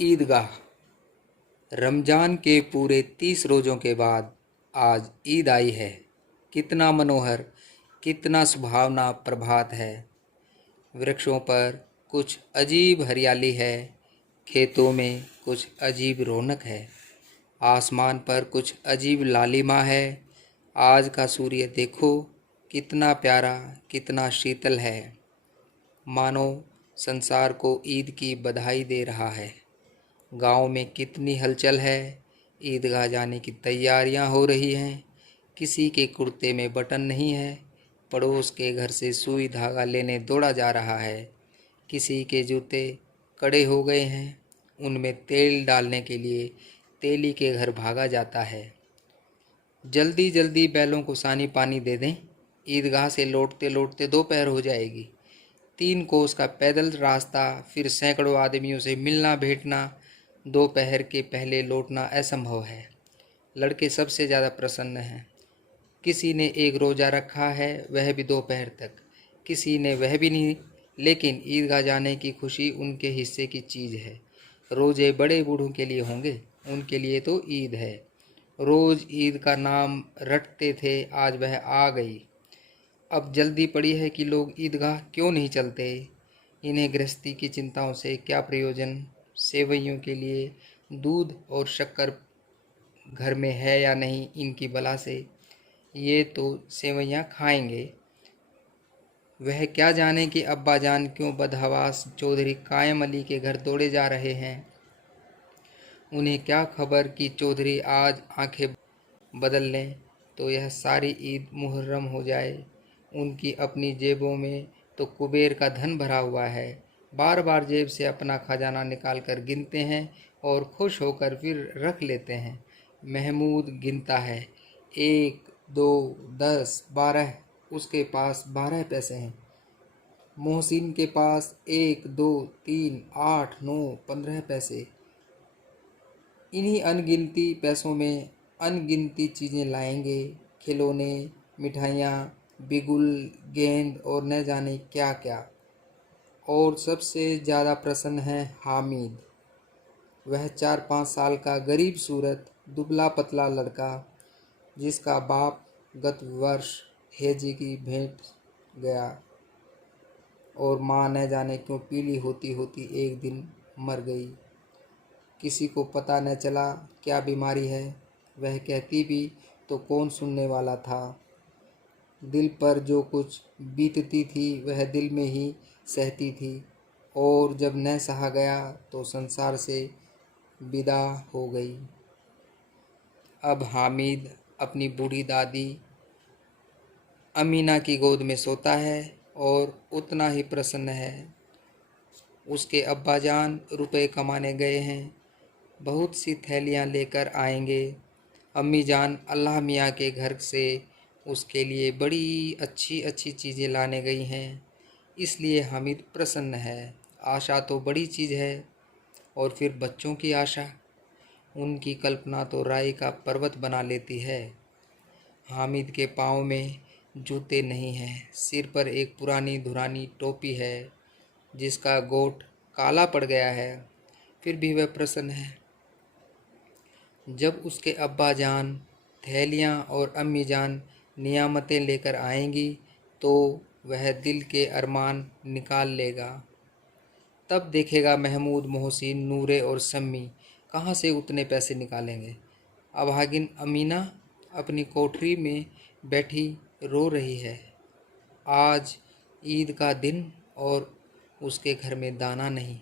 ईदगाह। रमज़ान के पूरे 30 रोज़ों के बाद आज ईद आई है। कितना मनोहर, कितना सुहावना प्रभात है। वृक्षों पर कुछ अजीब हरियाली है, खेतों में कुछ अजीब रौनक है, आसमान पर कुछ अजीब लालिमा है। आज का सूर्य देखो, कितना प्यारा, कितना शीतल है, मानो संसार को ईद की बधाई दे रहा है। गांव में कितनी हलचल है, ईदगाह जाने की तैयारियां हो रही हैं। किसी के कुर्ते में बटन नहीं है, पड़ोस के घर से सुई धागा लेने दौड़ा जा रहा है। किसी के जूते कड़े हो गए हैं, उनमें तेल डालने के लिए तेली के घर भागा जाता है। जल्दी जल्दी बैलों को सानी पानी दे दें, ईदगाह से लौटते लौटते दोपहर हो जाएगी। 3 कोस का पैदल रास्ता, फिर सैकड़ों आदमियों से मिलना भेंटना, दोपहर के पहले लौटना असंभव है। लड़के सबसे ज़्यादा प्रसन्न हैं। किसी ने एक रोज़ा रखा है, वह भी दोपहर तक, किसी ने वह भी नहीं, लेकिन ईदगाह जाने की खुशी उनके हिस्से की चीज़ है। रोज़े बड़े बूढ़ों के लिए होंगे, उनके लिए तो ईद है। रोज़ ईद का नाम रटते थे, आज वह आ गई। अब जल्दी पड़ी है कि लोग ईदगाह क्यों नहीं चलते। इन्हें गृहस्थी की चिंताओं से क्या प्रयोजन। सेवैयों के लिए दूध और शक्कर घर में है या नहीं, इनकी बला से। ये तो सेवैयाँ खाएंगे। वह क्या जाने कि अब्बा जान क्यों बदहवास चौधरी कायम अली के घर दौड़े जा रहे हैं। उन्हें क्या खबर कि चौधरी आज आंखें बदल लें तो यह सारी ईद मुहर्रम हो जाए। उनकी अपनी जेबों में तो कुबेर का धन भरा हुआ है, बार बार जेब से अपना खजाना निकाल कर गिनते हैं और खुश होकर फिर रख लेते हैं। महमूद गिनता है, 1 2 10 12, उसके पास 12 पैसे हैं। मोहसिन के पास 1 2 3 8 9 15 पैसे। इन्हीं अनगिनती पैसों में अनगिनती चीज़ें लाएंगे, खिलौने, मिठाइयाँ, बिगुल, गेंद और न जाने क्या क्या। और सबसे ज़्यादा प्रसन्न है हामिद। वह 4-5 साल का गरीब सूरत दुबला पतला लड़का, जिसका बाप गत वर्ष हेजी की भेंट गया और माँ न जाने क्यों पीली होती होती एक दिन मर गई। किसी को पता न चला क्या बीमारी है। वह कहती भी तो कौन सुनने वाला था। दिल पर जो कुछ बीतती थी वह दिल में ही सहती थी, और जब न सहा गया तो संसार से विदा हो गई। अब हामिद अपनी बूढ़ी दादी अमीना की गोद में सोता है और उतना ही प्रसन्न है। उसके अब्बाजान रुपए कमाने गए हैं, बहुत सी थैलियाँ लेकर आएंगे। अम्मी जान अल्लाह मियाँ के घर से उसके लिए बड़ी अच्छी अच्छी चीज़ें लाने गई हैं, इसलिए हामिद प्रसन्न है। आशा तो बड़ी चीज़ है, और फिर बच्चों की आशा, उनकी कल्पना तो राई का पर्वत बना लेती है। हामिद के पाँव में जूते नहीं हैं, सिर पर एक पुरानी धुरानी टोपी है जिसका गोट काला पड़ गया है, फिर भी वह प्रसन्न है। जब उसके अब्बा जान थैलियाँ और अम्मी जान नियामतें लेकर आएंगी तो वह दिल के अरमान निकाल लेगा। तब देखेगा महमूद, मोहसिन, नूरे और सम्मी कहाँ से उतने पैसे निकालेंगे। अभागिन अमीना अपनी कोठरी में बैठी रो रही है। आज ईद का दिन और उसके घर में दाना नहीं।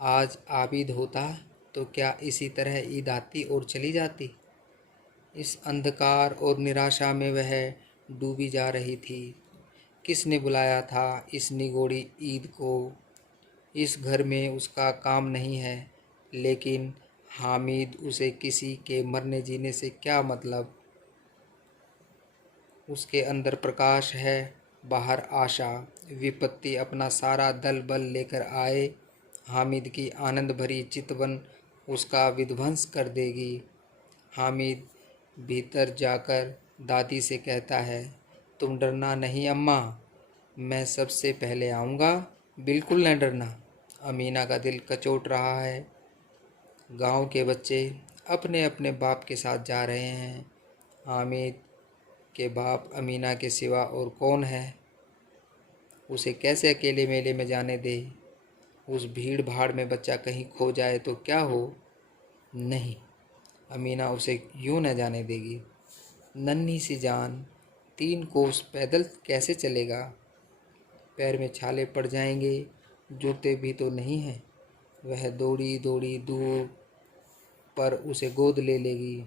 आज आबिद होता तो क्या इसी तरह ईद आती और चली जाती। इस अंधकार और निराशा में वह डूबी जा रही थी। किसने बुलाया था इस निगोड़ी ईद को। इस घर में उसका काम नहीं है, लेकिन हामिद, उसे किसी के मरने जीने से क्या मतलब। उसके अंदर प्रकाश है, बाहर आशा। विपत्ति अपना सारा दल बल लेकर आए, हामिद की आनंद भरी चितवन उसका विध्वंस कर देगी। हामिद भीतर जाकर दादी से कहता है, तुम डरना नहीं अम्मा, मैं सबसे पहले आऊँगा, बिल्कुल न डरना। अमीना का दिल कचोट रहा है। गांव के बच्चे अपने अपने बाप के साथ जा रहे हैं। हामिद के बाप अमीना के सिवा और कौन है? उसे कैसे अकेले मेले में जाने दे? उस भीड़ भाड़ में बच्चा कहीं खो जाए तो क्या हो? नहीं, अमीना उसे यूं न जाने देगी। नन्ही सी जान 3 कोस पैदल कैसे चलेगा? पैर में छाले पड़ जाएंगे, जूते भी तो नहीं हैं। वह दौड़ी दौड़ी दूर पर उसे गोद ले लेगी।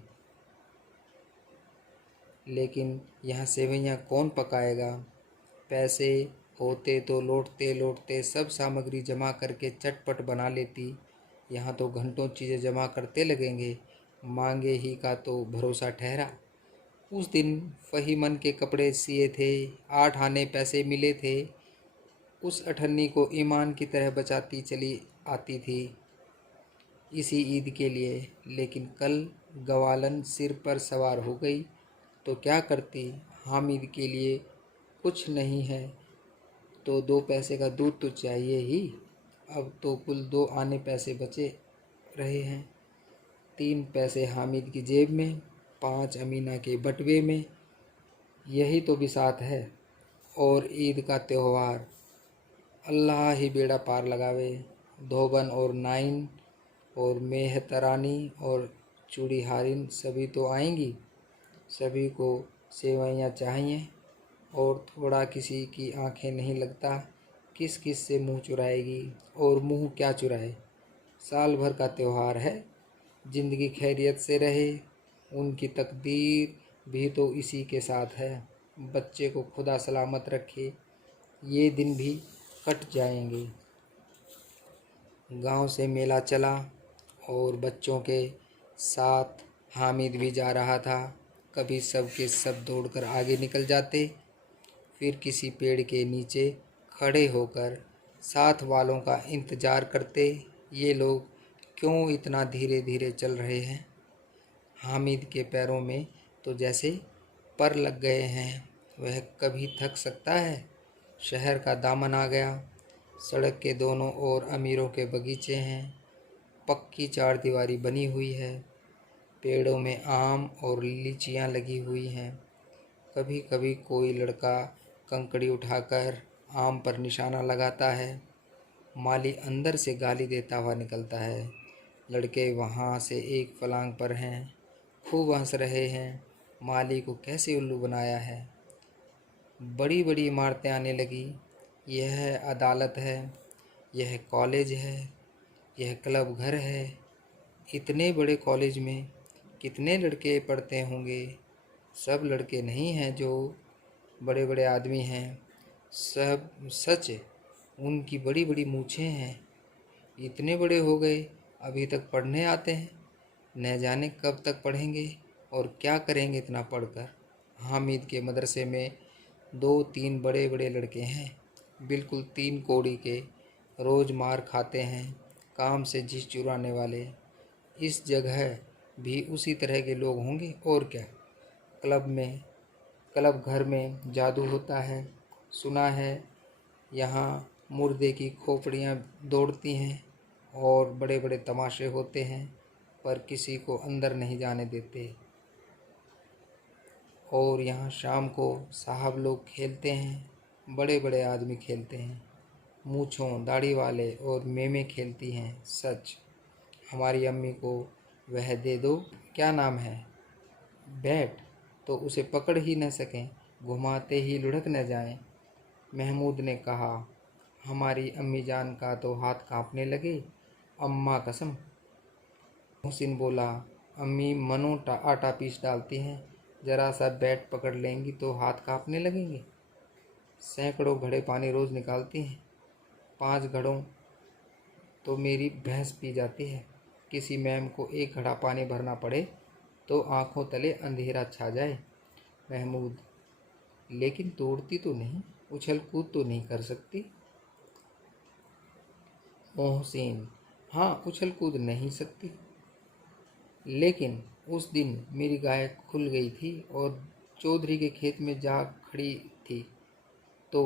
लेकिन यहाँ सेवइयाँ कौन पकाएगा? पैसे होते तो लौटते लौटते सब सामग्री जमा करके चटपट बना लेती। यहाँ तो घंटों चीज़ें जमा करते लगेंगे। मांगे ही का तो भरोसा ठहरा। उस दिन फ़हीमन के कपड़े सिए थे, 8 आने पैसे मिले थे। उस अठन्नी को ईमान की तरह बचाती चली आती थी इसी ईद के लिए। लेकिन कल गवालन सिर पर सवार हो गई तो क्या करती? हामिद के लिए कुछ नहीं है तो 2 पैसे का दूध तो चाहिए ही। अब तो कुल 2 आने पैसे बचे रहे हैं। 3 पैसे हामिद की जेब में, 5 अमीना के बटुए में। यही तो बिसात है। और ईद का त्यौहार अल्लाह ही बेड़ा पार लगावे। धोबन और नाइन और मेहतरानी और चूड़ीहारिन सभी तो आएंगी। सभी को सेवइयाँ चाहिए और थोड़ा किसी की आंखें नहीं लगता किस किस से मुंह चुराएगी। और मुंह क्या चुराए, साल भर का त्यौहार है। ज़िंदगी खैरियत से रहे, उनकी तकदीर भी तो इसी के साथ है। बच्चे को खुदा सलामत रखे, ये दिन भी कट जाएंगे। गांव से मेला चला और बच्चों के साथ हामिद भी जा रहा था। कभी सब के सब दौड़कर आगे निकल जाते, फिर किसी पेड़ के नीचे खड़े होकर साथ वालों का इंतज़ार करते। ये लोग क्यों इतना धीरे धीरे चल रहे हैं? हामिद के पैरों में तो जैसे पर लग गए हैं। वह कभी थक सकता है? शहर का दामन आ गया। सड़क के दोनों ओर अमीरों के बगीचे हैं। पक्की चारदीवारी बनी हुई है। पेड़ों में आम और लीचियाँ लगी हुई हैं। कभी कभी कोई लड़का कंकड़ी उठाकर आम पर निशाना लगाता है। माली अंदर से गाली देता हुआ निकलता है। लड़के वहाँ से एक फलांग पर हैं, खूब हंस रहे हैं। माली को कैसे उल्लू बनाया है। बड़ी बड़ी इमारतें आने लगी। यह अदालत है, यह कॉलेज है, यह क्लब घर है। इतने बड़े कॉलेज में कितने लड़के पढ़ते होंगे? सब लड़के नहीं हैं जो बड़े बड़े आदमी हैं। सब सच, उनकी बड़ी बड़ी मूछें हैं। इतने बड़े हो गए अभी तक पढ़ने आते हैं। न जाने कब तक पढ़ेंगे और क्या करेंगे इतना पढ़कर। हामिद के मदरसे में 2-3 बड़े बड़े लड़के हैं, बिल्कुल 3 कौड़ी के, रोज़ मार खाते हैं, काम से जिस चुराने वाले। इस जगह भी उसी तरह के लोग होंगे और क्या। क्लब घर में जादू होता है, सुना है। यहाँ मुर्दे की खोपड़ियाँ दौड़ती हैं और बड़े बड़े तमाशे होते हैं, पर किसी को अंदर नहीं जाने देते। और यहाँ शाम को साहब लोग खेलते हैं, बड़े बड़े आदमी खेलते हैं। मूँछों दाढ़ी वाले और मेमें खेलती हैं। सच, हमारी अम्मी को वह दे दो, क्या नाम है, बैट, तो उसे पकड़ ही न सकें, घुमाते ही लुढ़क न जाएं। महमूद ने कहा। हमारी अम्मी जान का तो हाथ कांपने लगे, अम्मा कसम। मोहसिन बोला, अम्मी मनो आटा पीस डालती हैं, ज़रा सा बैट पकड़ लेंगी तो हाथ कांपने लगेंगे। सैकड़ों घड़े पानी रोज़ निकालती हैं, 5 घड़ों तो मेरी भैंस पी जाती है। किसी मैम को 1 घड़ा पानी भरना पड़े तो आँखों तले अंधेरा छा जाए। महमूद, लेकिन तोड़ती तो नहीं, उछल कूद तो नहीं कर सकती। मोहसिन, हाँ, उछल कूद नहीं सकती, लेकिन उस दिन मेरी गाय खुल गई थी और चौधरी के खेत में जा खड़ी थी तो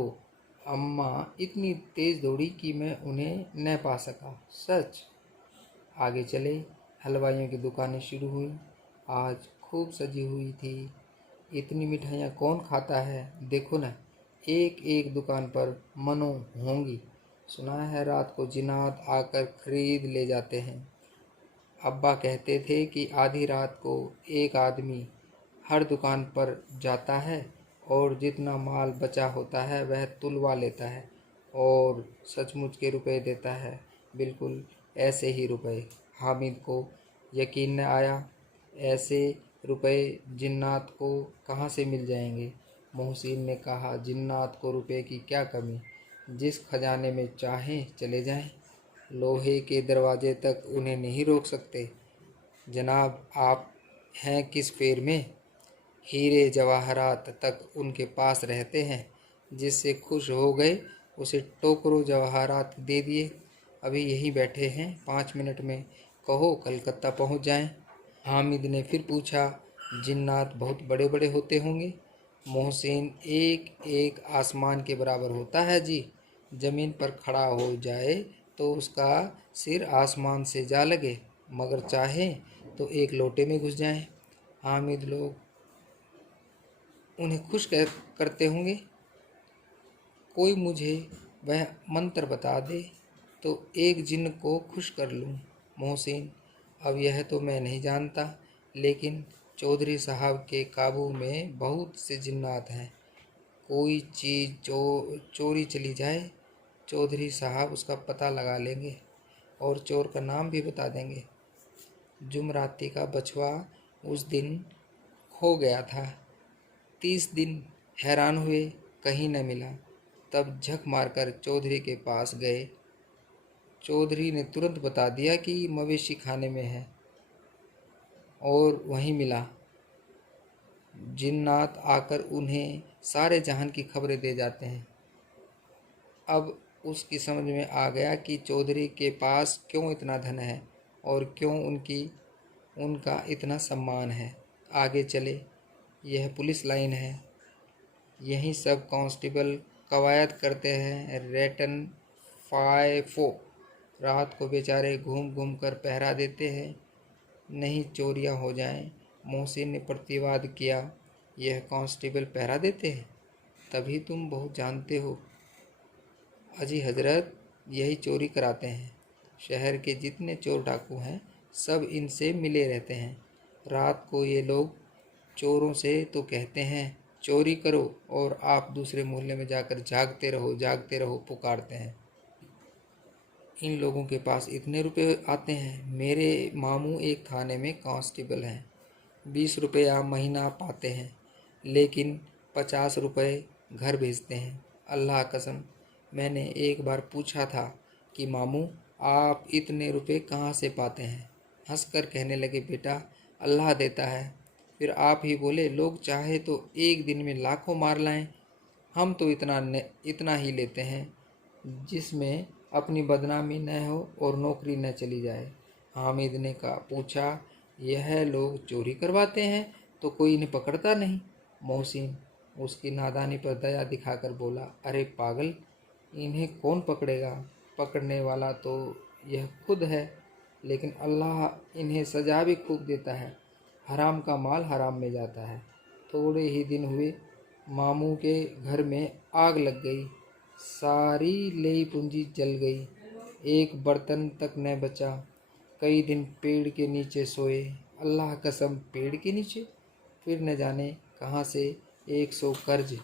अम्मा इतनी तेज़ दौड़ी कि मैं उन्हें न पा सका। सच। आगे चले। हलवाइयों की दुकानें शुरू हुई। आज खूब सजी हुई थी। इतनी मिठाइयाँ कौन खाता है, देखो ना, एक एक दुकान पर मनो होंगी। सुना है रात को जिन्नात आकर खरीद ले जाते हैं। अब्बा कहते थे कि आधी रात को एक आदमी हर दुकान पर जाता है और जितना माल बचा होता है वह तुलवा लेता है और सचमुच के रुपए देता है। बिल्कुल ऐसे ही रुपए। हामिद को यकीन न आया, ऐसे रुपए जिन्नात को कहाँ से मिल जाएंगे। मोहसिन ने कहा, जिन्नात को रुपए की क्या कमी, जिस खजाने में चाहें चले जाएं। लोहे के दरवाजे तक उन्हें नहीं रोक सकते। जनाब, आप हैं किस फेर में? हीरे जवाहरात तक उनके पास रहते हैं। जिससे खुश हो गए उसे टोकरो जवाहरात दे दिए। अभी यहीं बैठे हैं, 5 मिनट में कहो कलकत्ता पहुंच जाएं। हामिद ने फिर पूछा, जिन्नात बहुत बड़े बड़े होते होंगे? मोहसिन, एक एक आसमान के बराबर होता है जी। ज़मीन पर खड़ा हो जाए तो उसका सिर आसमान से जा लगे, मगर चाहे तो एक लोटे में घुस जाएं। हामिद, लोग उन्हें खुश करते होंगे। कोई मुझे वह मंत्र बता दे तो एक जिन्न को खुश कर लूँ। मोहसिन, अब यह तो मैं नहीं जानता, लेकिन चौधरी साहब के काबू में बहुत से जिन्नात हैं। कोई चीज़ चोरी चली जाए, चौधरी साहब उसका पता लगा लेंगे और चोर का नाम भी बता देंगे। जुमराती का बछवा उस दिन खो गया था। 30 दिन हैरान हुए, कहीं न मिला। तब झक मारकर चौधरी के पास गए। चौधरी ने तुरंत बता दिया कि मवेशी खाने में है और वहीं मिला। जिन्नात आकर उन्हें सारे जहान की खबरें दे जाते हैं। अब उसकी समझ में आ गया कि चौधरी के पास क्यों इतना धन है और क्यों उनका इतना सम्मान है। आगे चले, यह पुलिस लाइन है। यहीं सब कांस्टेबल कवायद करते हैं। रेटन फायफो रात को बेचारे घूम घूम कर पहरा देते हैं, नहीं चोरियां हो जाएं। मोहसिन ने प्रतिवाद किया, यह कांस्टेबल पहरा देते हैं? तभी तुम बहुत जानते हो। अजी हजरत, यही चोरी कराते हैं। शहर के जितने चोर डाकू हैं सब इनसे मिले रहते हैं। रात को ये लोग चोरों से तो कहते हैं चोरी करो, और आप दूसरे मोहल्ले में जाकर जागते रहो पुकारते हैं। इन लोगों के पास इतने रुपए आते हैं। मेरे मामू एक थाने में कांस्टेबल हैं, 20 रुपया महीना पाते हैं, लेकिन 50 रुपये घर भेजते हैं। अल्लाह कसम, मैंने एक बार पूछा था कि मामू, आप इतने रुपए कहाँ से पाते हैं? हंसकर कहने लगे, बेटा अल्लाह देता है। फिर आप ही बोले, लोग चाहे तो एक दिन में लाखों मार लाएं, हम तो इतना ही लेते हैं जिसमें अपनी बदनामी न हो और नौकरी न चली जाए। हामिद ने पूछा, यह लोग चोरी करवाते हैं तो कोई इन्हें पकड़ता नहीं? मोहसिन उसकी नादानी पर दया दिखाकर बोला, अरे पागल, इन्हें कौन पकड़ेगा? पकड़ने वाला तो यह खुद है, लेकिन अल्लाह इन्हें सजा भी खूब देता है। हराम का माल हराम में जाता है। थोड़े ही दिन हुए, मामू के घर में आग लग गई। सारी लेई पूंजी जल गई, एक बर्तन तक न बचा। कई दिन पेड़ के नीचे सोए। अल्लाह कसम, पेड़ के नीचे? फिर न जाने कहाँ से 100 कर्ज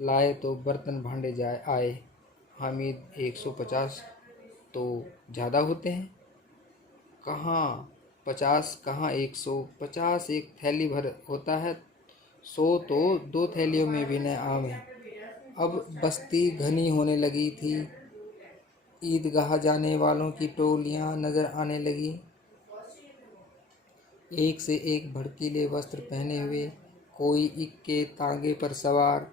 लाए तो बर्तन भांडे आए। हामिद, 150 तो ज़्यादा होते हैं। कहाँ 50, कहाँ 150 एक थैली भर होता है, 100 तो 2 थैलियों में भी न आम है। अब बस्ती घनी होने लगी थी। ईदगाह जाने वालों की टोलियां नजर आने लगी, एक से एक भड़कीले वस्त्र पहने हुए, कोई इक्के तांगे पर सवार,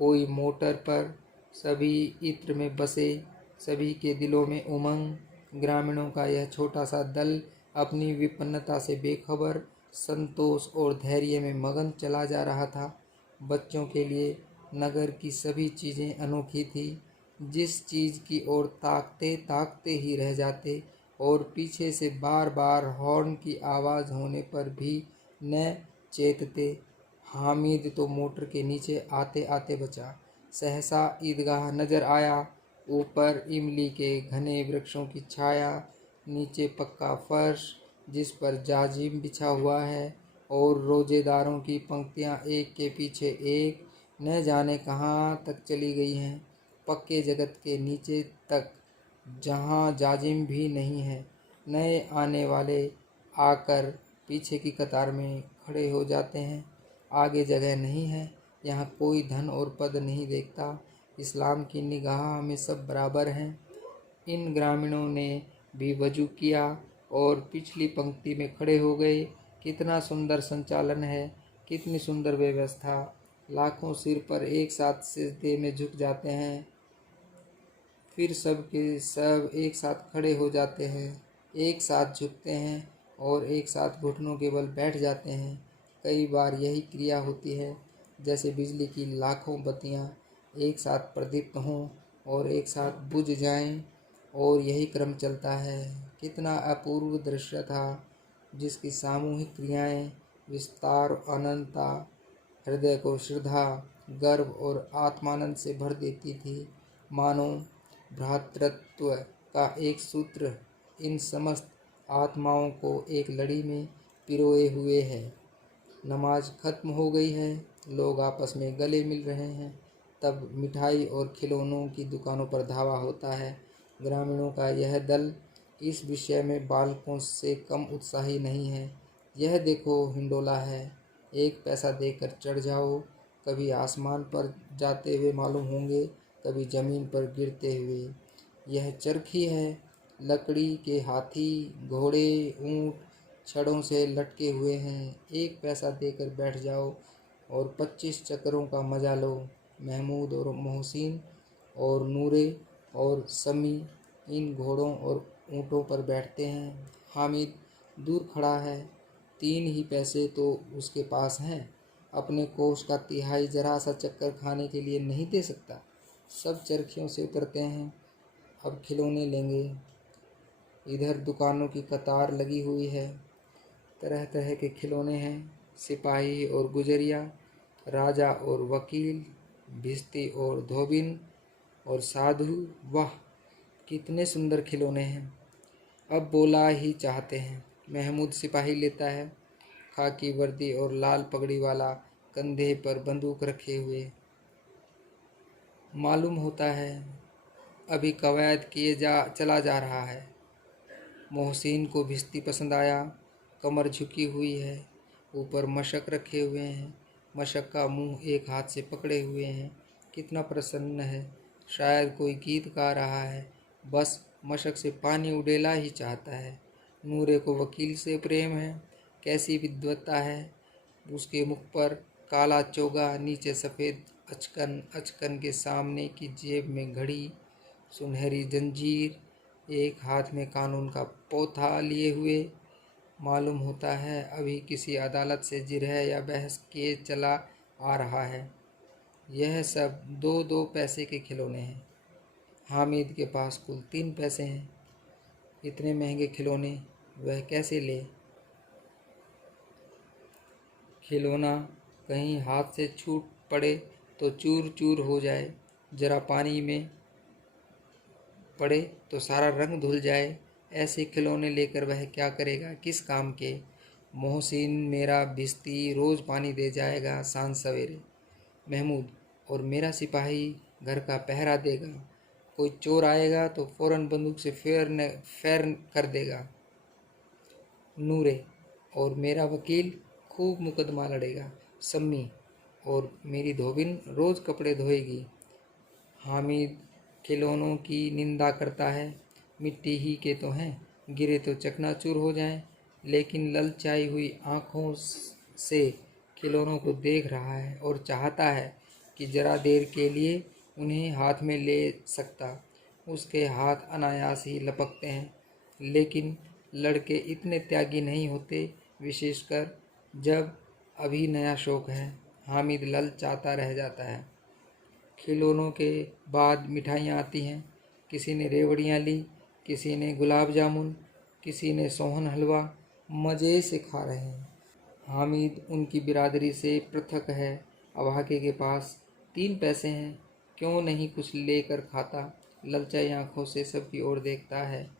कोई मोटर पर। सभी इत्र में बसे, सभी के दिलों में उमंग। ग्रामीणों का यह छोटा सा दल अपनी विपन्नता से बेखबर, संतोष और धैर्य में मगन चला जा रहा था। बच्चों के लिए नगर की सभी चीज़ें अनोखी थी। जिस चीज़ की ओर ताकते ताकते ही रह जाते, और पीछे से बार बार हॉर्न की आवाज़ होने पर भी न चेतते। हामिद तो मोटर के नीचे आते आते बचा। सहसा ईदगाह नजर आया। ऊपर इमली के घने वृक्षों की छाया, नीचे पक्का फर्श जिस पर जाजिम बिछा हुआ है, और रोजेदारों की पंक्तियां एक के पीछे एक न जाने कहाँ तक चली गई हैं, पक्के जगत के नीचे तक, जहाँ जाजिम भी नहीं है। नए आने वाले आकर पीछे की कतार में खड़े हो जाते हैं। आगे जगह नहीं है। यहाँ कोई धन और पद नहीं देखता। इस्लाम की निगाह में सब बराबर हैं। इन ग्रामीणों ने भी वजू किया और पिछली पंक्ति में खड़े हो गए। कितना सुंदर संचालन है, कितनी सुंदर व्यवस्था। लाखों सिर पर एक साथ सिजदे में झुक जाते हैं, फिर सब के सब एक साथ खड़े हो जाते हैं, एक साथ झुकते हैं और एक साथ घुटनों के बल बैठ जाते हैं। कई बार यही क्रिया होती है, जैसे बिजली की लाखों बत्तियां एक साथ प्रदीप्त हों और एक साथ बुझ जाएं, और यही क्रम चलता है। कितना अपूर्व दृश्य था, जिसकी सामूहिक क्रियाएं विस्तार और अनंतता हृदय को श्रद्धा, गर्व और आत्मानंद से भर देती थी। मानो भ्रातृत्व का एक सूत्र इन समस्त आत्माओं को एक लड़ी में पिरोए हुए है। नमाज खत्म हो गई है, लोग आपस में गले मिल रहे हैं। तब मिठाई और खिलौनों की दुकानों पर धावा होता है। ग्रामीणों का यह दल इस विषय में बालकों से कम उत्साही नहीं है। यह देखो हिंडोला है, 1 पैसा देकर चढ़ जाओ। कभी आसमान पर जाते हुए मालूम होंगे, कभी ज़मीन पर गिरते हुए। यह चरखी है, लकड़ी के हाथी, घोड़े, ऊँट छड़ों से लटके हुए हैं। 1 पैसा देकर बैठ जाओ और 25 चक्करों का मजा लो। महमूद और मोहसिन और नूरे और समी इन घोड़ों और ऊँटों पर बैठते हैं। हामिद दूर खड़ा है, 3 ही पैसे तो उसके पास हैं। अपने कोष का तिहाई जरा सा चक्कर खाने के लिए नहीं दे सकता। सब चरखियों से उतरते हैं, अब खिलौने लेंगे। इधर दुकानों की कतार लगी हुई है, तरह तरह के खिलौने हैं। सिपाही और गुजरिया, राजा और वकील, भिश्ती और धोबिन और साधु। वाह, कितने सुंदर खिलौने हैं। अब बोला ही चाहते हैं। महमूद सिपाही लेता है, खाकी वर्दी और लाल पगड़ी वाला, कंधे पर बंदूक रखे हुए। मालूम होता है अभी कवायद किए चला जा रहा है। मोहसिन को भिश्ती पसंद आया, कमर झुकी हुई है, ऊपर मशक रखे हुए हैं, मशक का मुंह एक हाथ से पकड़े हुए हैं। कितना प्रसन्न है, शायद कोई गीत गा रहा है, बस मशक से पानी उड़ेला ही चाहता है। नूरे को वकील से प्रेम है, कैसी विद्वत्ता है। उसके मुख पर काला चोगा, नीचे सफ़ेद अचकन, अचकन के सामने की जेब में घड़ी, सुनहरी जंजीर, एक हाथ में कानून का पोथा लिए हुए। मालूम होता है अभी किसी अदालत से जिरह या बहस किए चला आ रहा है। यह सब 2-2 पैसे के खिलौने हैं। हामिद के पास कुल 3 पैसे हैं। इतने महंगे खिलौने वह कैसे ले। खिलौना कहीं हाथ से छूट पड़े तो चूर चूर हो जाए, जरा पानी में पड़े तो सारा रंग धुल जाए। ऐसे खिलौने लेकर वह क्या करेगा, किस काम के। मोहसिन मेरा भिश्ती रोज़ पानी दे जाएगा सांझ सवेरे। महमूद और मेरा सिपाही घर का पहरा देगा। कोई चोर आएगा तो फौरन बंदूक से फैर कर देगा। नूरे और मेरा वकील खूब मुकदमा लड़ेगा। सम्मी और मेरी धोबिन रोज़ कपड़े धोएगी। हामिद खिलौनों की निंदा करता है, मिट्टी ही के तो हैं, गिरे तो चकनाचूर हो जाएं। लेकिन ललचाई हुई आँखों से खिलौनों को देख रहा है और चाहता है कि जरा देर के लिए उन्हें हाथ में ले सकता। उसके हाथ अनायास ही लपकते हैं, लेकिन लड़के इतने त्यागी नहीं होते, विशेषकर जब अभी नया शौक है। हामिद ललचाता रह जाता है। खिलौनों के बाद मिठाइयाँ आती हैं। किसी ने रेवड़ियाँ ली, किसी ने गुलाब जामुन, किसी ने सोहन हलवा मज़े से खा रहे हैं। हामिद उनकी बिरादरी से पृथक है। अभागे के पास 3 पैसे हैं, क्यों नहीं कुछ लेकर खाता? ललचाई आंखों से सबकी ओर देखता है।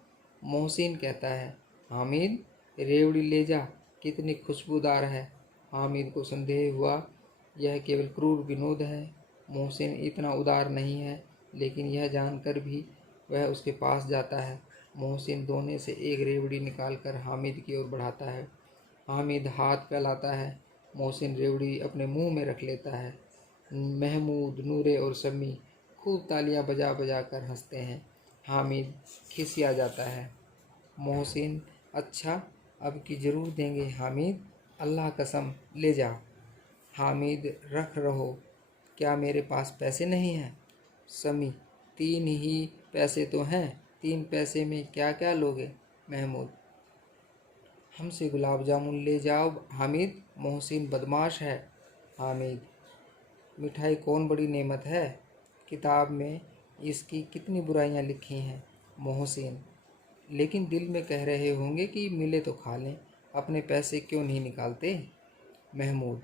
मोहसिन कहता है, हामिद रेवड़ी ले जा, कितनी खुशबूदार है। हामिद को संदेह हुआ यह केवल क्रूर विनोद है। मोहसिन इतना उदार नहीं है, लेकिन यह जानकर भी वह उसके पास जाता है। मोहसिन दोने से एक रेवड़ी निकालकर हामिद की ओर बढ़ाता है। हामिद हाथ फैलाता है। मोहसिन रेवड़ी अपने मुंह में रख लेता है। महमूद, नूरे और शम्मी खूब तालियां बजा बजा कर हंसते हैं। हामिद खिसिया जाता है। मोहसिन, अच्छा अब की ज़रूर देंगे हामिद, अल्लाह कसम ले जा। हामिद, रख रहो, क्या मेरे पास पैसे नहीं हैं? शम्मी, 3 ही पैसे तो हैं, 3 पैसे में क्या क्या लोगे? महमूद, हमसे गुलाब जामुन ले जाओ हामिद, मोहसिन बदमाश है। हामिद, मिठाई कौन बड़ी नेमत है, किताब में इसकी कितनी बुराइयां लिखी हैं। मोहसिन, लेकिन दिल में कह रहे होंगे कि मिले तो खा लें, अपने पैसे क्यों नहीं निकालते? महमूद,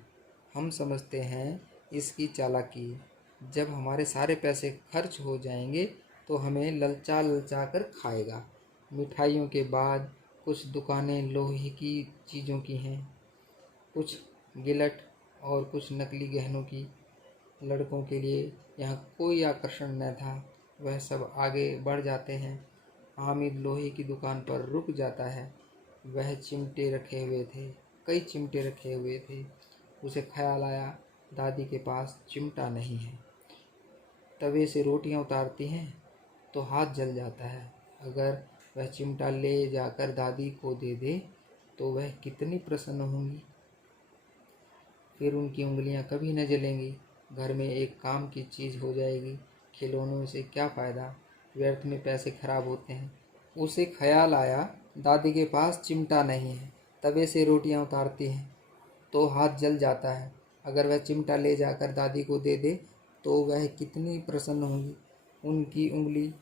हम समझते हैं इसकी चालाकी, जब हमारे सारे पैसे खर्च हो जाएंगे तो हमें ललचा ललचा कर खाएगा। मिठाइयों के बाद कुछ दुकानें लोहे की चीज़ों की हैं, कुछ गिलट और कुछ नकली गहनों की। लड़कों के लिए यहाँ कोई आकर्षण न था, वह सब आगे बढ़ जाते हैं। हामिद लोहे की दुकान पर रुक जाता है। वह चिमटे रखे हुए थे, कई चिमटे रखे हुए थे। उसे ख्याल आया, दादी के पास चिमटा नहीं है। तवे से रोटियां उतारती हैं तो हाथ जल जाता है। अगर वह चिमटा ले जाकर दादी को दे दे तो वह कितनी प्रसन्न होंगी। फिर उनकी उंगलियां कभी न जलेंगी। घर में एक काम की चीज़ हो जाएगी। खिलौनों से क्या फ़ायदा, व्यर्थ में पैसे खराब होते हैं। उसे ख्याल आया, दादी के पास चिमटा नहीं है। तवे से रोटियां उतारती हैं तो हाथ जल जाता है। अगर वह चिमटा ले जाकर दादी को दे दे तो वह कितनी प्रसन्न होंगी। उनकी उंगली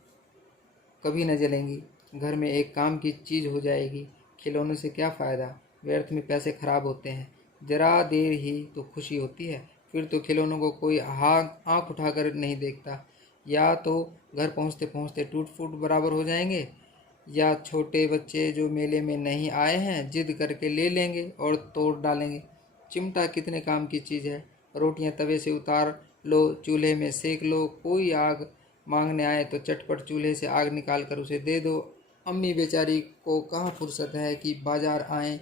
कभी न जलेंगी। घर में एक काम की चीज़ हो जाएगी। खिलौने से क्या फ़ायदा, व्यर्थ में पैसे खराब होते हैं। ज़रा देर ही तो खुशी होती है, फिर तो खिलौनों को कोई आँख उठाकर नहीं देखता। या तो घर पहुँचते पहुँचते टूट फूट बराबर हो जाएंगे, या छोटे बच्चे जो मेले में नहीं आए हैं जिद करके ले लेंगे और तोड़ डालेंगे। चिमटा कितने काम की चीज़ है। रोटियां तवे से उतार लो, चूल्हे में सेक लो, कोई आग मांगने आए तो चटपट चूल्हे से आग निकाल कर उसे दे दो। अम्मी बेचारी को कहाँ फुर्सत है कि बाजार आएं,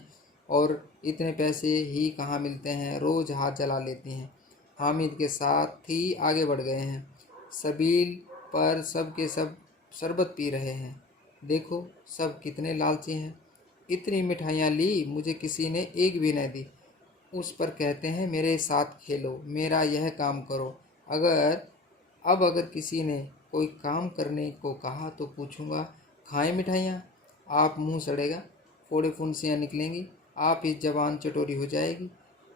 और इतने पैसे ही कहाँ मिलते हैं, रोज़ हाथ जला लेती हैं। हामिद के साथ ही आगे बढ़ गए हैं। सबील पर सब के सब शरबत पी रहे हैं। देखो सब कितने लालची हैं। इतनी मिठाइयाँ ली, मुझे किसी ने एक भी न दी। उस पर कहते हैं मेरे साथ खेलो, मेरा यह काम करो। अगर किसी ने कोई काम करने को कहा तो पूछूंगा, खाएं मिठाइयाँ? आप मुंह सड़ेगा, फोड़े फुंसियाँ निकलेंगी, आप ही जबान चटोरी हो जाएगी।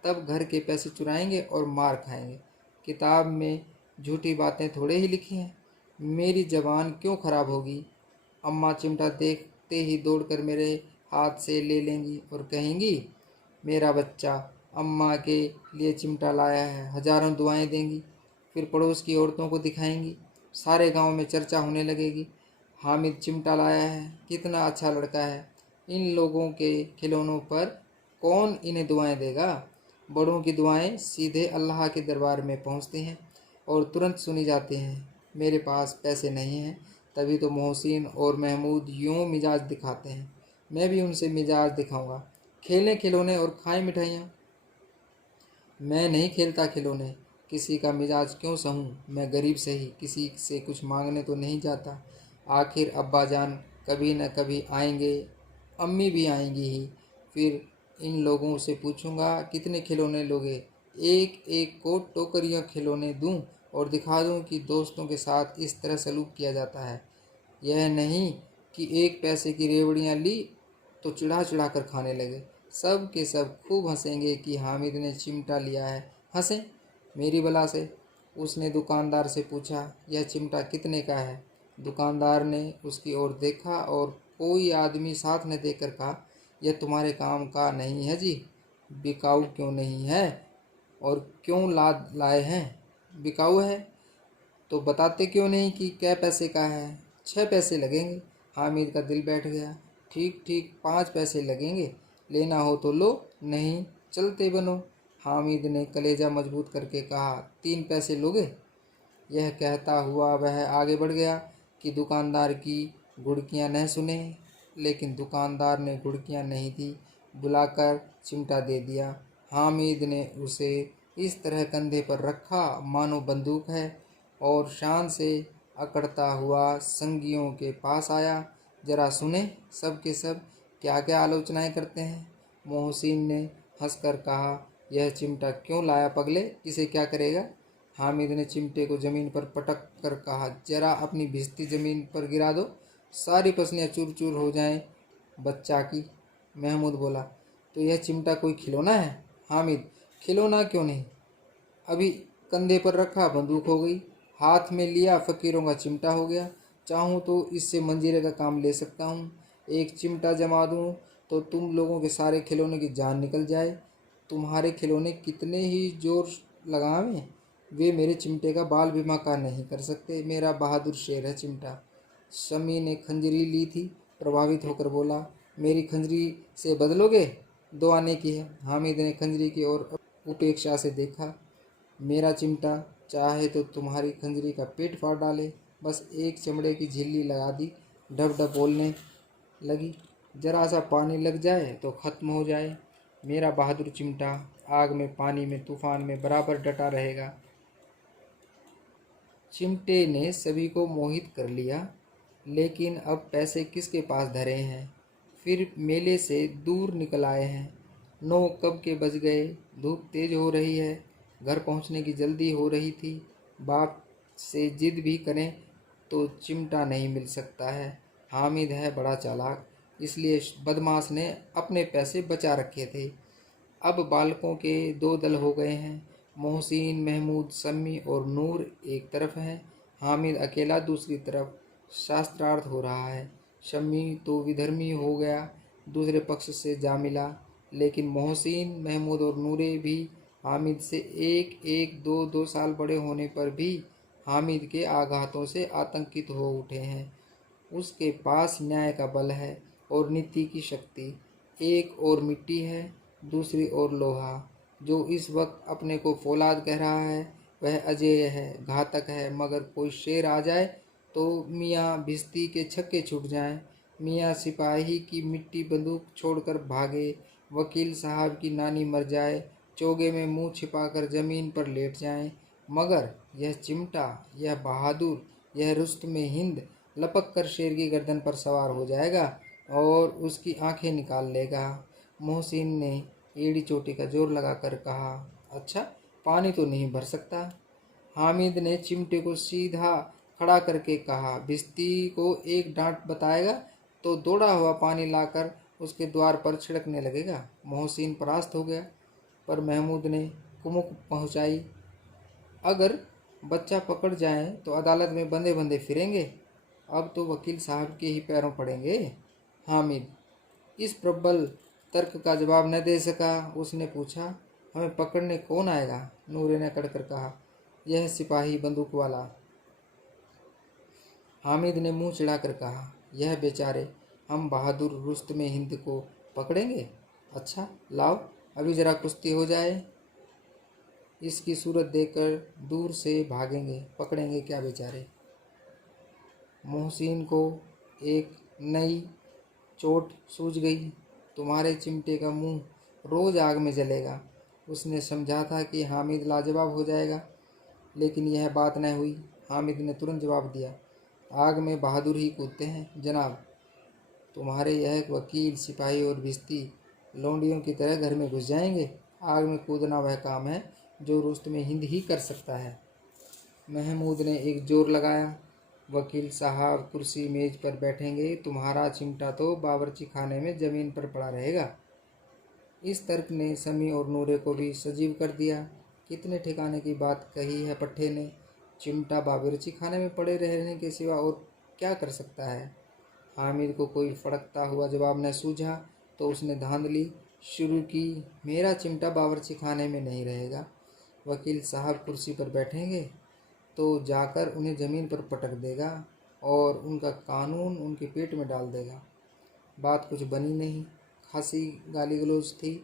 तब घर के पैसे चुराएंगे और मार खाएंगे। किताब में झूठी बातें थोड़े ही लिखी हैं, मेरी जबान क्यों खराब होगी? अम्मा चिमटा देखते ही दौड़कर मेरे हाथ से ले लेंगी और कहेंगी, मेरा बच्चा अम्मा के लिए चिमटा लाया है, हजारों दुआएं देंगी। फिर पड़ोस की औरतों को दिखाएंगी, सारे गांव में चर्चा होने लगेगी, हामिद चिमटा लाया है, कितना अच्छा लड़का है। इन लोगों के खिलौनों पर कौन इन्हें दुआएं देगा? बड़ों की दुआएं सीधे अल्लाह के दरबार में पहुंचती हैं और तुरंत सुनी जाती हैं। मेरे पास पैसे नहीं हैं, तभी तो मोहसिन और महमूद यूँ मिजाज दिखाते हैं। मैं भी उनसे मिजाज दिखाऊंगा, खेलें खिलौने और खाएं मिठाइयाँ। मैं नहीं खेलता खिलौने, किसी का मिजाज क्यों सहूँ? मैं गरीब सही, किसी से कुछ मांगने तो नहीं जाता। आखिर अब्बा जान कभी न कभी आएंगे, अम्मी भी आएंगी ही। फिर इन लोगों से पूछूंगा कितने खिलौने लोगे, एक एक को टोकरियाँ खिलौने दूं और दिखा दूं कि दोस्तों के साथ इस तरह सलूक किया जाता है। यह नहीं कि 1 पैसे की रेवड़ियाँ ली तो चिढ़ा चिढ़ा कर खाने लगे। सब के सब खूब हंसेंगे कि हामिद ने चिमटा लिया है। हंसें मेरी बला से। उसने दुकानदार से पूछा, यह चिमटा कितने का है? दुकानदार ने उसकी ओर देखा और कोई आदमी साथ न देकर कहा, यह तुम्हारे काम का नहीं है जी। बिकाऊ क्यों नहीं है और क्यों लाए हैं? बिकाऊ है तो बताते क्यों नहीं कि कै पैसे का है? 6 पैसे लगेंगे। हामिद का दिल बैठ गया। ठीक ठीक 5 पैसे लगेंगे, लेना हो तो लो, नहीं चलते बनो। हामिद ने कलेजा मजबूत करके कहा, 3 पैसे लोगे? यह कहता हुआ वह आगे बढ़ गया कि दुकानदार की घुड़कियाँ न सुने, लेकिन दुकानदार ने घुड़कियाँ नहीं दी, बुलाकर चिमटा दे दिया। हामिद ने उसे इस तरह कंधे पर रखा मानो बंदूक है और शान से अकड़ता हुआ संगियों के पास आया। जरा सुने सब के सब क्या क्या आलोचनाएं करते हैं। मोहसिन ने हंसकर कहा, यह चिमटा क्यों लाया पगले, इसे क्या करेगा? हामिद ने चिमटे को ज़मीन पर पटक कर कहा, जरा अपनी भिश्ती ज़मीन पर गिरा दो, सारी पसलियाँ चूर चूर हो जाएं बच्चा की। महमूद बोला, तो यह चिमटा कोई खिलौना है? हामिद, खिलौना क्यों नहीं, अभी कंधे पर रखा बंदूक हो गई, हाथ में लिया फ़कीरों का चिमटा हो गया। चाहूँ तो इससे मंजीरे का काम ले सकता हूँ। एक चिमटा जमा दूँ तो तुम लोगों के सारे खिलौने की जान निकल जाए। तुम्हारे खिलौने कितने ही जोर लगावें, वे मेरे चिमटे का बाल भी बांका नहीं कर सकते। मेरा बहादुर शेर है चिमटा। शमी ने खंजरी ली थी, प्रभावित होकर बोला, मेरी खंजरी से बदलोगे? 2 आने की है। हामिद ने खंजरी की ओर उपेक्षा से देखा। मेरा चिमटा चाहे तो तुम्हारी खंजरी का पेट फाड़ डाले। बस एक चमड़े की झिल्ली लगा दी, ढब ढब बोलने लगी। जरा सा पानी लग जाए तो ख़त्म हो जाए। मेरा बहादुर चिमटा आग में, पानी में, तूफान में बराबर डटा रहेगा। चिमटे ने सभी को मोहित कर लिया, लेकिन अब पैसे किसके पास धरे हैं? फिर मेले से दूर निकल आए हैं। 9 कब के बज गए। धूप तेज हो रही है, घर पहुंचने की जल्दी हो रही थी। बाप से जिद भी करें तो चिमटा नहीं मिल सकता है। हामिद है बड़ा चालाक, इसलिए बदमाश ने अपने पैसे बचा रखे थे। अब बालकों के 2 दल हो गए हैं। मोहसिन, महमूद, सम्मी और नूर एक तरफ हैं, हामिद अकेला दूसरी तरफ। शास्त्रार्थ हो रहा है। शम्मी तो विधर्मी हो गया, दूसरे पक्ष से जा मिला, लेकिन मोहसिन, महमूद और नूरे भी हामिद से एक एक 2 साल बड़े होने पर भी हामिद के आघातों से आतंकित हो उठे हैं। उसके पास न्याय का बल है और नीति की शक्ति। एक और मिट्टी है, दूसरी ओर लोहा। जो इस वक्त अपने को फौलाद कह रहा है वह अजेय है, घातक है। मगर कोई शेर आ जाए तो मियाँ भिश्ती के छक्के छूट जाएं, मियाँ सिपाही की मिट्टी बंदूक छोड़कर भागे, वकील साहब की नानी मर जाए, चोगे में मुंह छिपाकर ज़मीन पर लेट जाएं, मगर यह चिमटा, यह बहादुर, यह रुस्तमे हिंद लपक कर शेर की गर्दन पर सवार हो जाएगा और उसकी आंखें निकाल लेगा। मोहसिन ने एड़ी चोटी का जोर लगाकर कहा, अच्छा पानी तो नहीं भर सकता। हामिद ने चिमटे को सीधा खड़ा करके कहा, भिश्ती को एक डांट बताएगा तो दौड़ा हुआ पानी लाकर उसके द्वार पर छिड़कने लगेगा। मोहसिन परास्त हो गया, पर महमूद ने कुमुक पहुंचाई, अगर बच्चा पकड़ जाए तो अदालत में बंधे बंधे फिरेंगे, अब तो वकील साहब के ही पैरों पड़ेंगे। हामिद इस प्रबल तर्क का जवाब न दे सका। उसने पूछा, हमें पकड़ने कौन आएगा? नूरे ने कड़कर कहा, यह सिपाही बंदूक वाला। हामिद ने मुंह चिढ़ाकर कहा, यह बेचारे, हम बहादुर रुस्तमे हिंद को पकड़ेंगे? अच्छा लाओ, अभी जरा कुश्ती हो जाए, इसकी सूरत देखकर दूर से भागेंगे, पकड़ेंगे क्या बेचारे। मोहसिन को एक नई चोट सूझ गई, तुम्हारे चिमटे का मुंह रोज़ आग में जलेगा। उसने समझा था कि हामिद लाजवाब हो जाएगा, लेकिन यह बात न हुई। हामिद ने तुरंत जवाब दिया, आग में बहादुर ही कूदते हैं जनाब। तुम्हारे यह वकील, सिपाही और भिश्ती लौंडियों की तरह घर में घुस जाएंगे। आग में कूदना वह काम है जो रुस्तमे हिंद ही कर सकता है। महमूद ने एक जोर लगाया, वकील साहब कुर्सी मेज पर बैठेंगे, तुम्हारा चिमटा तो बावर्ची खाने में ज़मीन पर पड़ा रहेगा। इस तर्क ने समी और नूरे को भी सजीव कर दिया। कितने ठिकाने की बात कही है पट्टे ने, चिमटा बावर्ची खाने में पड़े रहने के सिवा और क्या कर सकता है। हामिद को कोई फड़कता हुआ जवाब न सूझा तो उसने धांधली शुरू की। मेरा चिमटा बावर्ची खाने में नहीं रहेगा। वकील साहब कुर्सी पर बैठेंगे तो जाकर उन्हें ज़मीन पर पटक देगा और उनका कानून उनके पेट में डाल देगा। बात कुछ बनी नहीं, खासी गाली गलौज थी।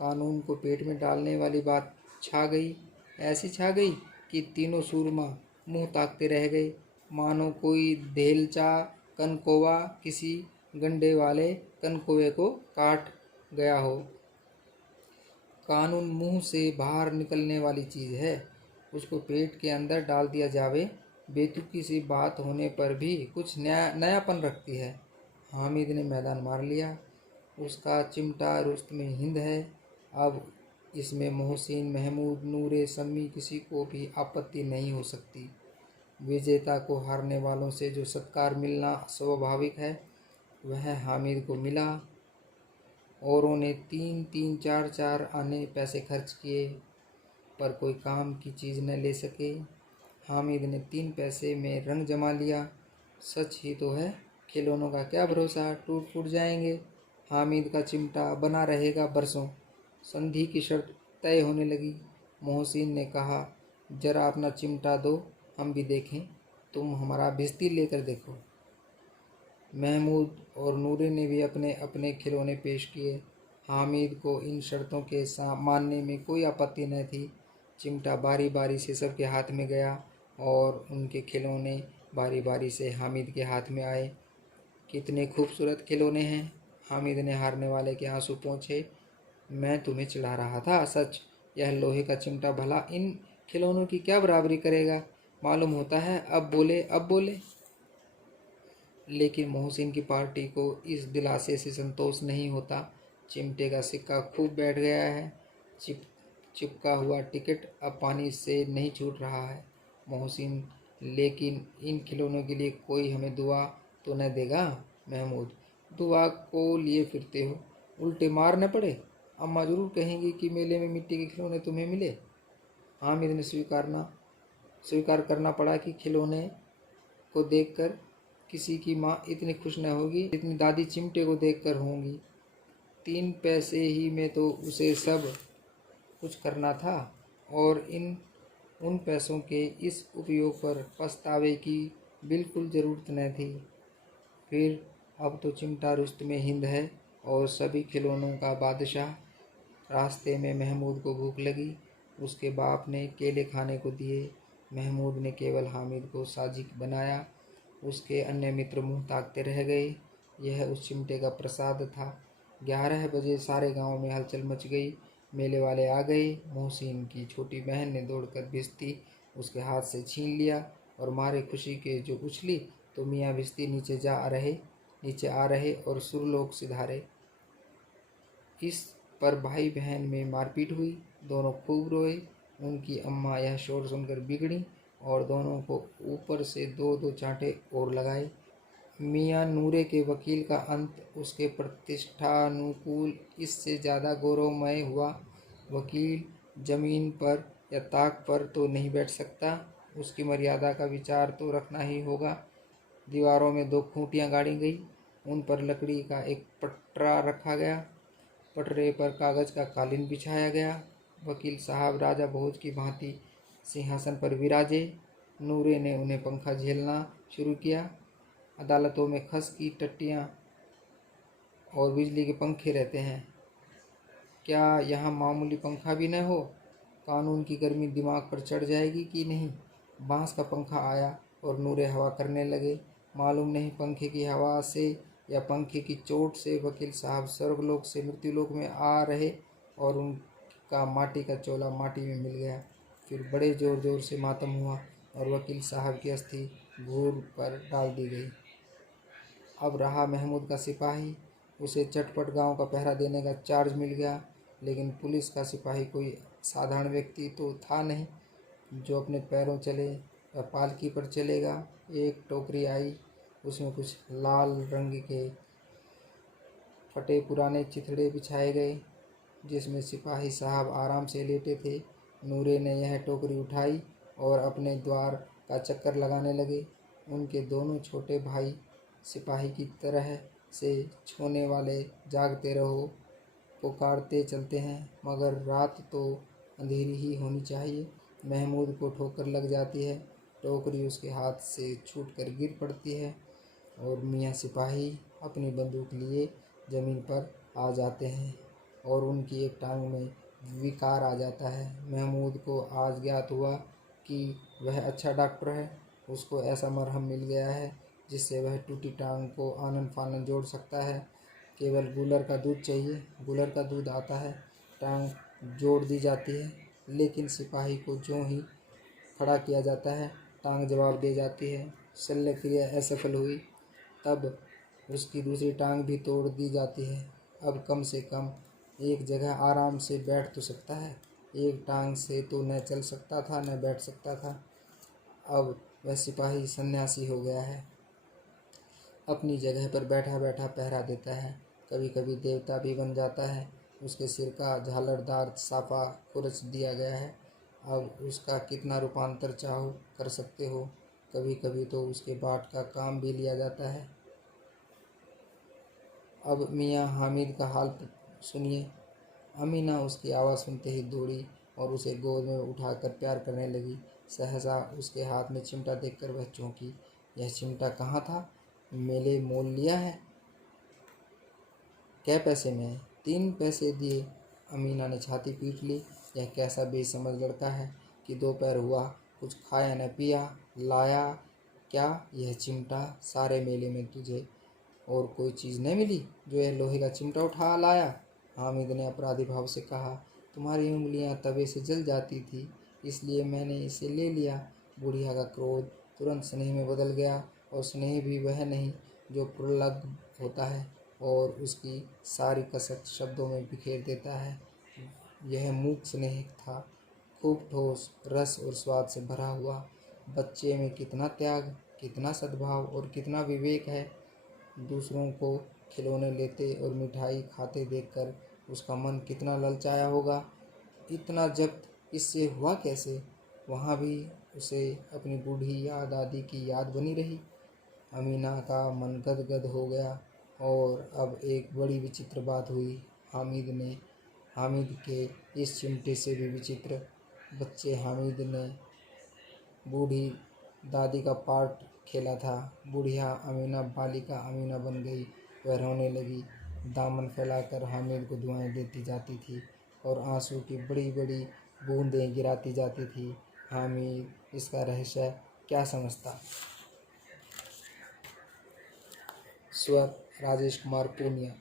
कानून को पेट में डालने वाली बात छा गई, ऐसी छा गई कि तीनों सूरमा मुंह ताकते रह गए, मानो कोई देलचा कनकोवा किसी गंडे वाले कनकोवे को काट गया हो। कानून मुंह से बाहर निकलने वाली चीज़ है, उसको पेट के अंदर डाल दिया जावे बेतुकी सी बात होने पर भी कुछ नयापन रखती है। हामिद ने मैदान मार लिया। उसका चिमटा रुस्तम हिंद है। अब इसमें मोहसिन, महमूद, नूरे, सम्मी किसी को भी आपत्ति नहीं हो सकती। विजेता को हारने वालों से जो सत्कार मिलना स्वाभाविक है वह हामिद को मिला। औरों ने 3-3, 4-4 आने पैसे खर्च किए पर कोई काम की चीज़ न ले सके। हामिद ने 3 पैसे में रंग जमा लिया। सच ही तो है, खिलौनों का क्या भरोसा, टूट फूट जाएंगे। हामिद का चिमटा बना रहेगा बरसों। संधि की शर्त तय होने लगी। मोहसिन ने कहा, जरा अपना चिमटा दो, हम भी देखें। तुम हमारा भिस्ती लेकर देखो। महमूद और नूरे ने भी अपने अपने खिलौने पेश किए। हामिद को इन शर्तों के मानने में कोई आपत्ति न थी। चिमटा बारी बारी से सबके हाथ में गया और उनके खिलौने बारी बारी से हामिद के हाथ में आए। कितने खूबसूरत खिलौने हैं। हामिद ने हारने वाले के आंसू पोंछे। मैं तुम्हें चिढ़ा रहा था, सच। यह लोहे का चिमटा भला इन खिलौनों की क्या बराबरी करेगा। मालूम होता है, अब बोले। लेकिन मोहसिन की पार्टी को इस दिलासे से संतोष नहीं होता। चिमटे का सिक्का खूब बैठ गया है। चिपका हुआ टिकट अब पानी से नहीं छूट रहा है। मोहसिन, लेकिन इन खिलौनों के लिए कोई हमें दुआ तो न देगा। महमूद, दुआ को लिए फिरते हो, उल्टे मार न पड़े। अम्मा जरूर कहेंगी कि मेले में मिट्टी के खिलौने तुम्हें मिले। हामिद ने स्वीकार करना पड़ा कि खिलौने को देखकर किसी की माँ इतनी खुश न होगी जितनी दादी चिमटे को देखकर होंगी। 3 पैसे ही में तो उसे सब कुछ करना था और उन पैसों के इस उपयोग पर पछतावे की बिल्कुल ज़रूरत न थी। फिर अब तो चिमटा रुस्तम हिंद है और सभी खिलौनों का बादशाह। रास्ते में महमूद को भूख लगी। उसके बाप ने केले खाने को दिए। महमूद ने केवल हामिद को साजिक बनाया। उसके अन्य मित्र मुंह ताकते रह गए। यह उस चिमटे का प्रसाद था। 11 बजे सारे गांव में हलचल मच गई। मेले वाले आ गए। मोहसिन की छोटी बहन ने दौड़कर भिश्ती उसके हाथ से छीन लिया और मारे खुशी के जो उछली तो मियाँ भिश्ती नीचे आ रहे और सुरलोक सिधारे। इस पर भाई बहन में मारपीट हुई। दोनों खूब रोए। उनकी अम्मा यह शोर सुनकर बिगड़ी और दोनों को ऊपर से 2-2 चांटे और लगाए। मियाँ नूरे के वकील का अंत उसके प्रतिष्ठानुकूल इससे ज़्यादा गौरवमय हुआ। वकील जमीन पर या ताक पर तो नहीं बैठ सकता, उसकी मर्यादा का विचार तो रखना ही होगा। दीवारों में 2 खूंटियाँ गाड़ी गई। उन पर लकड़ी का एक पटरा रखा गया। पटरे पर कागज़ का कालीन बिछाया गया। वकील साहब राजा भोज की भांति सिंहासन पर विराजे। नूरे ने उन्हें पंखा झेलना शुरू किया। अदालतों में खस की टट्टियाँ और बिजली के पंखे रहते हैं, क्या यहाँ मामूली पंखा भी न हो? कानून की गर्मी दिमाग पर चढ़ जाएगी कि नहीं। बांस का पंखा आया और नूरे हवा करने लगे। मालूम नहीं पंखे की हवा से या पंखे की चोट से वकील साहब स्वर्गलोक से मृत्युलोक में आ रहे और उनका माटी का चोला माटी में मिल गया। फिर बड़े ज़ोर ज़ोर से मातम हुआ और वकील साहब की अस्थि घूर पर डाल दी गई। अब रहा महमूद का सिपाही। उसे चटपट गांव का पहरा देने का चार्ज मिल गया। लेकिन पुलिस का सिपाही कोई साधारण व्यक्ति तो था नहीं जो अपने पैरों चले या पालकी पर चलेगा। एक टोकरी आई, उसमें कुछ लाल रंग के फटे पुराने चिथड़े बिछाए गए जिसमें सिपाही साहब आराम से लेटे थे। नूरे ने यह टोकरी उठाई और अपने द्वार का चक्कर लगाने लगे। उनके दोनों छोटे भाई सिपाही की तरह से छोने वाले जागते रहो, पुकारते चलते हैं, मगर रात तो अंधेरी ही होनी चाहिए। महमूद को ठोकर लग जाती है, टोकरी उसके हाथ से छूटकर गिर पड़ती है और मियाँ सिपाही अपनी बंदूक लिए ज़मीन पर आ जाते हैं और उनकी एक टांग में विकार आ जाता है। महमूद को आज ज्ञात हुआ कि वह अच्छा डॉक्टर है। उसको ऐसा मरहम मिल गया है जिससे वह टूटी टांग को आनन फानन जोड़ सकता है। केवल गूलर का दूध चाहिए, गूलर का दूध आता है, टांग जोड़ दी जाती है। लेकिन सिपाही को ज्यों ही खड़ा किया जाता है, टांग जवाब दे जाती है। शल्य क्रिया असफल हुई, तब उसकी दूसरी टांग भी तोड़ दी जाती है। अब कम से कम एक जगह आराम से बैठ तो सकता है। एक टांग से तो न चल सकता था न बैठ सकता था। अब वह सिपाही सन्यासी हो गया है, अपनी जगह पर बैठा बैठा पहरा देता है। कभी कभी देवता भी बन जाता है। उसके सिर का झालरदार साफा खुरच दिया गया है। अब उसका कितना रूपांतर चाहो कर सकते हो। कभी कभी तो उसके बाट का काम भी लिया जाता है। अब मियाँ हामिद का हाल सुनिए। अमीना उसकी आवाज़ सुनते ही दौड़ी और उसे गोद में उठाकर प्यार करने लगी। सहसा उसके हाथ में चिमटा देखकर वह चौंकी। यह चिमटा कहाँ था? मेले मोल लिया है? कै पैसे में है? 3 पैसे दिए। अमीना ने छाती पीट ली। यह कैसा बेसमझ लड़का है कि दोपहर हुआ, कुछ खाया न पिया, लाया क्या यह चिमटा? सारे मेले में तुझे और कोई चीज़ नहीं मिली जो यह लोहे का चिमटा उठा लाया? हामिद ने अपराधी भाव से कहा। तुम्हारी उंगलियां तवे से जल जाती थी, इसलिए मैंने इसे ले लिया। बुढ़िया का क्रोध तुरंत स्नेह में बदल गया, और स्नेह भी वह नहीं जो प्रलग होता है और उसकी सारी कसक शब्दों में बिखेर देता है। यह मूक स्नेह था, खूब ठोस, रस और स्वाद से भरा हुआ। बच्चे में कितना त्याग, कितना सद्भाव और कितना विवेक है। दूसरों को खिलौने लेते और मिठाई खाते देखकर उसका मन कितना ललचाया होगा। इतना जब्त इससे हुआ कैसे? वहाँ भी उसे अपनी बूढ़ी या दादी की याद बनी रही। अमीना का मन गदगद हो गया। और अब एक बड़ी विचित्र बात हुई। हामिद के इस चिमटे से भी विचित्र। बच्चे हामिद ने बूढ़ी दादी का पार्ट खेला था। बुढ़िया अमीना बालिका अमीना बन गई। वह रोने लगी, दामन फैलाकर हामिद को दुआएं देती जाती थी और आंसू की बड़ी बड़ी बूंदें गिराती जाती थी। हामिद इसका रहस्य क्या समझता? स्वर राजेश कुमार पूनिया।